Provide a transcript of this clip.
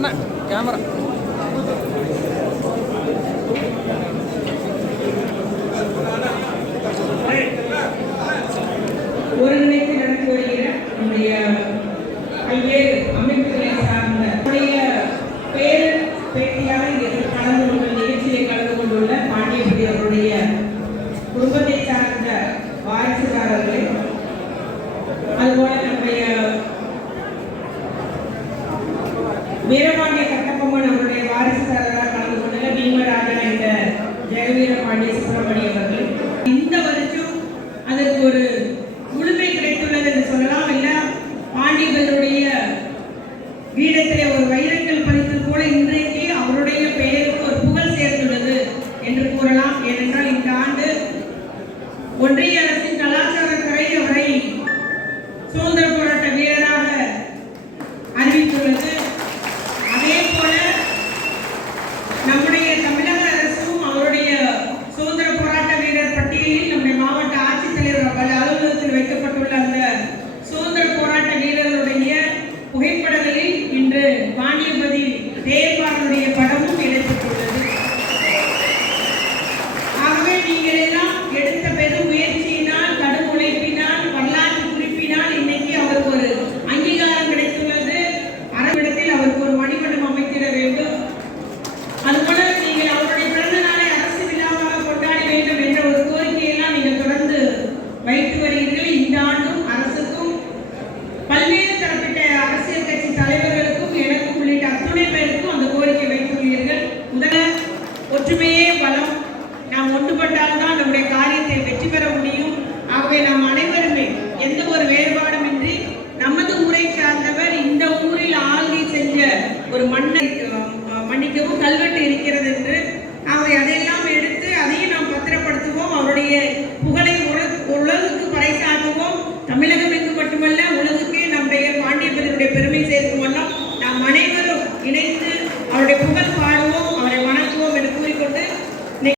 அண்ணா camera ஒருங்கிணைத்து நடத்தி வருகிற நம்முடைய பல்வேறு அமைப்புகளை சார்ந்த பேர் பேட்டியாக கலந்து கொண்ட நிகழ்ச்சியை கலந்து கொண்டுள்ள பாண்டியபதி அவருடைய குடும்பத்தை சார்ந்த வாரிசுதாரர்களே, அதுபோல நம்முடைய வீரபாண்டிய கட்டபொம்மன் அவருடைய வாரிசுதாரராக கலந்து கொண்டுள்ள பீமராஜா என்ற ஜெகவீர பாண்டிய சுப்பிரமணியம் அவர்கள் இந்த வருஷம் அதற்கு ஒரு முழுமை கிடைத்துள்ளது என்று சொல்லலாம். இல்ல பாண்டியர்களுடைய வீடத்திலே ஒரு வைரங்கள் பதித்தது போல இன்றைக்கு அவருடைய பெயருக்கு ஒரு புகழ் சேர்த்துள்ளது என்று கூறலாம். ஏனென்றால் இந்த ஆண்டு ஒன்றிய அரசின் கலாச்சாரத்துறை அவரை சுதந்திர போராட்ட வீரராக அறிவித்துள்ளது. அதே போல நம்முடைய தமிழக அரசும் அவருடைய சுதந்திர போராட்ட வீரர் பட்டியலில் நம்முடைய மாவட்ட ஆட்சித்தலைவர் அலுவலகத்தில் வைக்கப்பட்டுள்ள அந்த சுதந்திர போராட்ட வீரர்களுடைய புகைப்படங்களில் இன்று பாண்டியபதி தேவாருடைய படமும் இடம்பெற்றுள்ளது. ஆகவே நீங்கள் எல்லாம் எடுத்த பெரும் முயற்சியினால், கடும் உழைப்பினால், வரலாற்று குறிப்பினால் இன்னைக்கு அவருக்கு ஒரு அங்கீகாரம் கிடைத்துள்ளது. அரசிடத்தில் அவருக்கு ஒரு மணிமண்டபம் அமைத்திட வேண்டும். அதுபோல நீங்கள் அவருடைய பிறந்த நாளை அரசு விழாவாக கொண்டாட வேண்டும் என்ற ஒரு கோரிக்கையெல்லாம் நீங்கள் தொடர்ந்து வைத்து வருகிறீர்கள். இந்த ஆண்டும் அரசுக்கும் பல்வேறு தரப்பட்ட அரசியல் கட்சி தலைவர்களுக்கும் எனக்கும் உள்ளிட்ட அத்துணை பேருக்கும் அந்த கோரிக்கை வைத்துள்ளீர்கள். முதல்ல ஒற்றுமையே பலம். நாம் ஒன்றுபட்டால்தான் நம்முடைய காரியத்தை வெற்றி பெற முடியும். ஆகவே நாம் அனைவருமே எந்த ஒரு வேறுபாடுமின்றி நமது ஊரை சார்ந்தவர் இந்த ஊரில் ஆள்கை செஞ்ச ஒரு மண்ணை மன்னிக்கவும் கல்வெட்டு இருக்கிறது